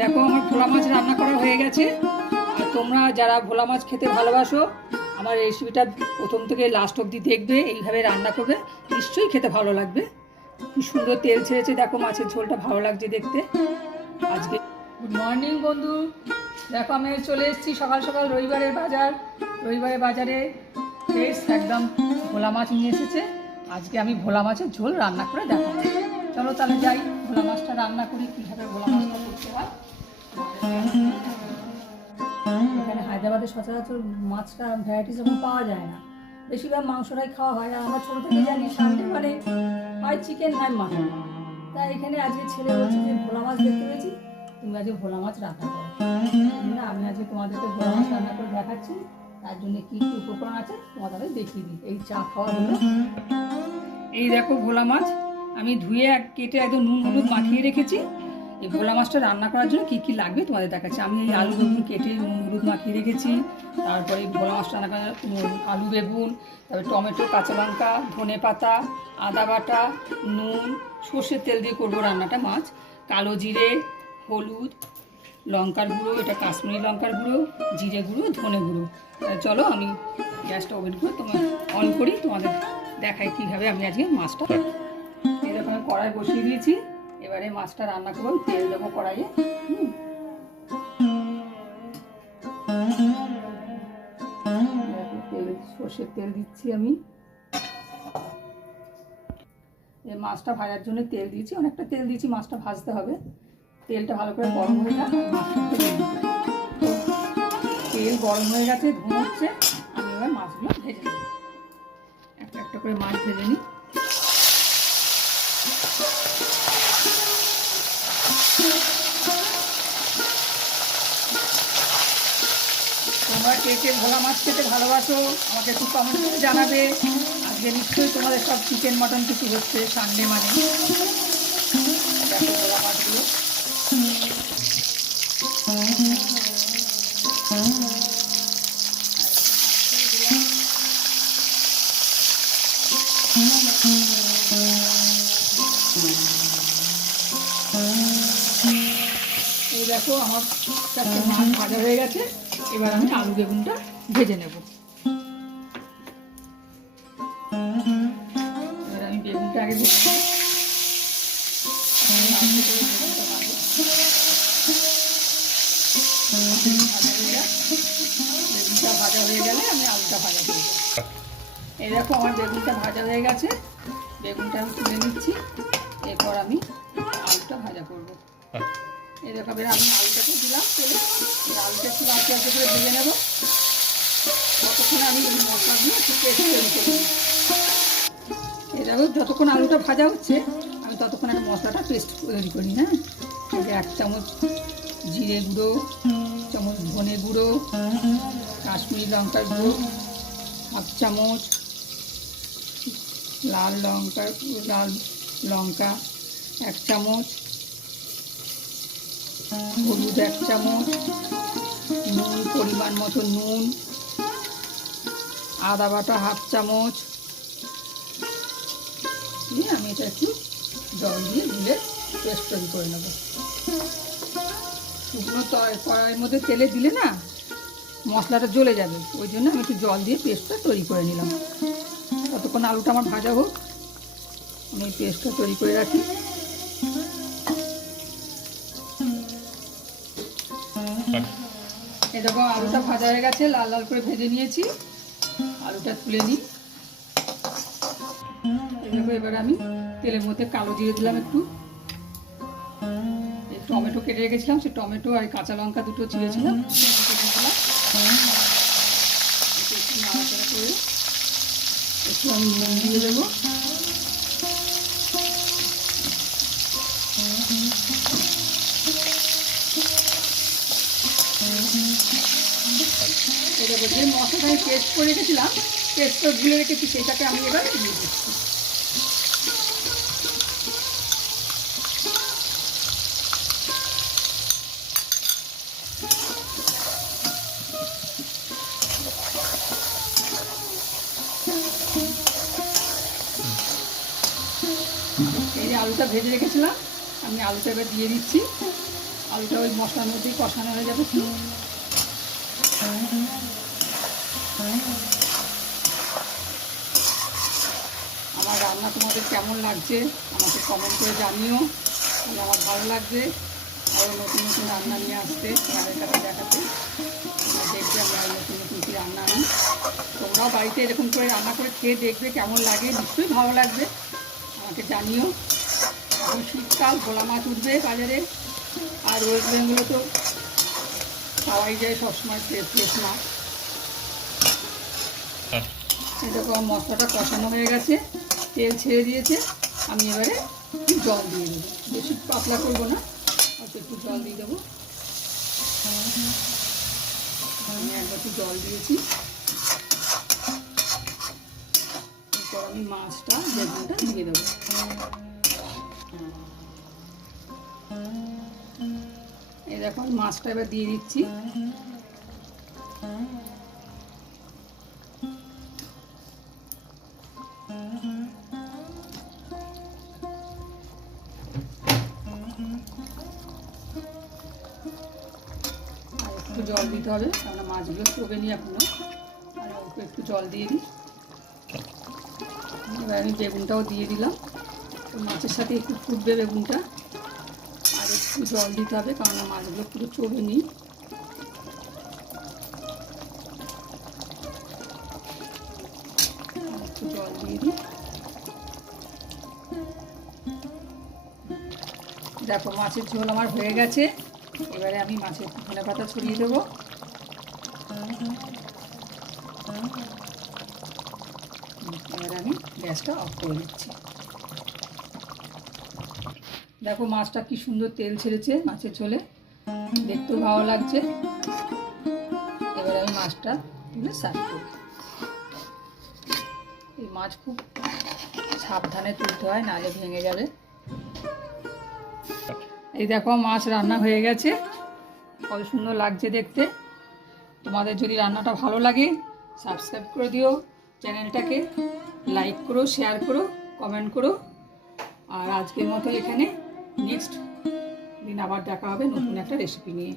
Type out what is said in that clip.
দেখো আমার ভোলা মাছ রান্না করা হয়ে গেছে। আর তোমরা যারা ভোলা মাছ খেতে ভালোবাসো আমার রেসিপিটা প্রথম থেকে লাস্ট অবধি দেখবে, এইভাবে রান্না করবে, নিশ্চয়ই খেতে ভালো লাগবে। কি সুন্দর তেল ছেড়েছে, দেখো মাছের ঝোলটা ভালো লাগছে দেখতে। আজকে গুড মর্নিং বন্ধু, দেখো আমি চলে এসেছি সকাল সকাল রবিবারের বাজারে ফ্রেশ একদম ভোলা মাছ নিয়ে এসেছে। আজকে আমি ভোলা মাছের ঝোল রান্না করে দেখাবো। চলো তাহলে যাই, ভোলা মাছটা রান্না করি, কীভাবে ভোলা মাছটা করতে হয়। এখানে হায়দ্রাবাদে সচরাচর মাছটা ভ্যারাইটিস এখন পাওয়া যায় না, বেশিরভাগ মাংসটাই খাওয়া হয়। আর আমরা ছোটো থেকে জানি সানডে মানে হয় চিকেন হয় মাটন। তাই এখানে আজকে ছেলে বলছে যে ভোলা মাছ দেখতে পেয়েছি, তুমি আজকে ভোলা মাছ রান্না করো। না, আমি আজকে তোমাদেরকে ভোলা মাছ রান্না করে দেখাচ্ছি। তার জন্য কী কী উপকরণ আছে তোমাদের দেখিয়ে দিই। এই চা খাওয়া হলো, এই দেখো ভোলা মাছ আমি ধুয়ে কেটে একদম নুন হলুদ মাখিয়ে রেখেছি। এই ভোলা মাছটা রান্না করার জন্য কী কী লাগবে তোমাদের দেখাচ্ছি। আমি এই আলু বেগুন কেটে নুন হলুদ মাখিয়ে রেখেছি। তারপরে ভোলা মাছটা রান্না করার আলু বেগুন, তারপরে টমেটো, কাঁচা লঙ্কা, ধনে পাতা, আদা বাটা, নুন, সর্ষের তেল দিয়ে করবো রান্নাটা। মাছ, কালো জিরে, হলুদ, লঙ্কার গুঁড়ো, এটা কাশ্মীরি লঙ্কার গুঁড়ো, জিরে গুঁড়ো, ধনে গুঁড়ো। চলো আমি গ্যাসটা ওভেন করে তোমার অন করি, তোমাদের দেখাই কীভাবে আমি আজকে মাছটা। এরকম আমি কড়াই বসিয়ে দিয়েছি, এবারে মাছটা রান্না করবো। তেল দেবো কড়াইয়ে, সর্ষের তেল দিচ্ছি আমি। এই মাছটা ভাজার জন্য তেল দিয়েছি, অনেকটা তেল দিয়েছি, মাছটা ভাজতে হবে। তেলটা ভালো করে গরম হয়ে যাক, তেল গরম হয়ে গেছে, ধোঁয়া হচ্ছে। আমি এবার মাছগুলো ভেজে নিই, একটা একটা করে মাছ ভেজে নিই। তোমরা কে কে ভোলা মাছ খেতে ভালোবাসো আমাকে একটু কমেন্ট করে জানাবে। আজকে নিশ্চয়ই তোমাদের সব চিকেন মটন কিছু হচ্ছে, সানডে মানে। দেখো ভোলা মাছগুলো এই দেখো আমার চারটে মাছ ভাজা হয়ে গেছে। এবার আমি আলু বেগুনটা ভেজে নেব। এবার আমি বেগুনটা আগে ভেজে নেব। বেগুনটা ভাজা হয়ে গেলে আমি আলুটা ভাজা করব। এই দেখো আমার বেগুনটা ভাজা হয়ে গেছে, বেগুনটা আমি তুলে নিচ্ছি। এরপর আমি আলুটা ভাজা করবো। এই দেখো এবার আমি আলুটাকে দিলাম তেলে, আলুটা একটু আস্তে আস্তে করে ভেজে নেবো। ততক্ষণে আমি এই মশলাগুলো একটু পেস্ট তৈরি করে নিই। এই দেখো যতক্ষণ আলুটা ভাজা হচ্ছে আমি ততক্ষণ একটা মশলাটা পেস্ট তৈরি করি। হ্যাঁ, 1 চামচ জিরে গুঁড়ো, 1 চামচ ধনে গুঁড়ো, কাশ্মীরি লঙ্কার গুঁড়ো 1/2 চামচ, লাল লঙ্কা 1 চামচ, হলুদ 1 চামচ, নুন পরিমাণ মতো নুন, আদা বাটা 1/2 চামচ দিয়ে আমি এটা একটু জল দিয়ে ধুলে পেস্ট তৈরি করে নেব। শুকনো কড়াইয়ের মধ্যে তেলে দিলে না মশলাটা জ্বলে যাবে, ওই জন্য আমি একটু জল দিয়ে পেস্টটা তৈরি করে নিলাম। ততক্ষণ আলুটা আমার ভাজা হোক, আমি পেস্টটা তৈরি করে রাখি। এই দেখো আলুটা ভাজা হয়ে গেছে, লাল লাল করে ভেজে নিয়েছি। আলুটা তুলে নিই। এই দেখো এবার আমি তেলের মধ্যে কালো জিরে দিলাম একটু, এই টমেটো কেটে রেখেছিলাম, সেই টমেটো আর কাঁচা লঙ্কা দুটো ছিঁড়েছিলাম একটু নাড়াচাড়া করে একটু আমি নুন দিয়ে দেবো। যে মশলাটা আমি পেস্ট করে রেখেছিলাম, পেস্টটা গুলে রেখেছি, সেটাকে আমি এবার দিয়ে দিচ্ছি। এই যে আলুটা ভেজে রেখেছিলাম, আমি আলুটা এবার দিয়ে দিচ্ছি। আলুটা ওই মশলার মধ্যেই কষানো হয়ে যাবে। আমার রান্না তোমাদের কেমন লাগছে আমাকে কমেন্ট করে জানিও। আমার ভালো লাগছে আরও নতুন নতুন রান্না নিয়ে আসতে, তোমাদের কাছে দেখাতে। তোমরা দেখবে আমি আরও নতুন নতুন কী রান্না আনি। তোমরাও বাড়িতে এরকম করে রান্না করে খেয়ে দেখবে কেমন লাগে, নিশ্চয়ই ভালো লাগবে, আমাকে জানিও। এখন শীতকাল, ভোলা মাছ উঠবে বাজারে, আর ওয়েস্ট বেঙ্গলে তো পাওয়াই যায় সবসময় ফ্রেশ মাছ। এরকম মশলাটা কষানো হয়ে গেছে, তেল ছেড়ে দিয়েছে। আমি এবারে জল দিয়ে দেবো, বেশি পাতলা করবো না, অল্প একটু জল দিয়ে দেবো। আমি এক বাটি জল দিয়েছি। এরপর আমি মাছটা বেগুনটা দিয়ে দেবো। এই দেখো মাছটা এবার দিয়ে দিচ্ছি। একটু জল দিতে হবে, কারণ মাছগুলো চোবেনি এখনো। আর অল্প একটু জল দিয়ে দিই। এবার আমি বেগুনটাও দিয়ে দিলাম, তো মাছের সাথে একটু ফুটবে বেগুনটা। আর একটু জল দিতে হবে, কারণ মাছগুলো পুরো চোবেনি। একটু জল দিয়ে দিই। দেখো মাছের ঝোল আমার হয়ে গেছে। এবারে আমি মাছের ধনে পাতা ছড়িয়ে দেবো। এবারে আমি গ্যাসটা অফ করে দিচ্ছি। দেখো মাছটা কি সুন্দর তেল ছেড়েছে মাছের ঝোলে, দেখতেও ভালো লাগছে। এবারে আমি মাছটা তুলে সার্ভ করব। এই মাছ খুব সাবধানে তুলতে হয়, নাহলে ভেঙে যাবে। এই দেখো মাছ রান্না হয়ে গেছে, কত সুন্দর লাগছে দেখতে। তোমাদের যদি রান্নাটা ভালো লাগে সাবস্ক্রাইব করে দিও চ্যানেলটাকে, লাইক করো, শেয়ার করো, কমেন্ট করো। আর আজকের মতো এখানে, নেক্সট দিন আবার দেখা হবে নতুন একটা রেসিপি নিয়ে।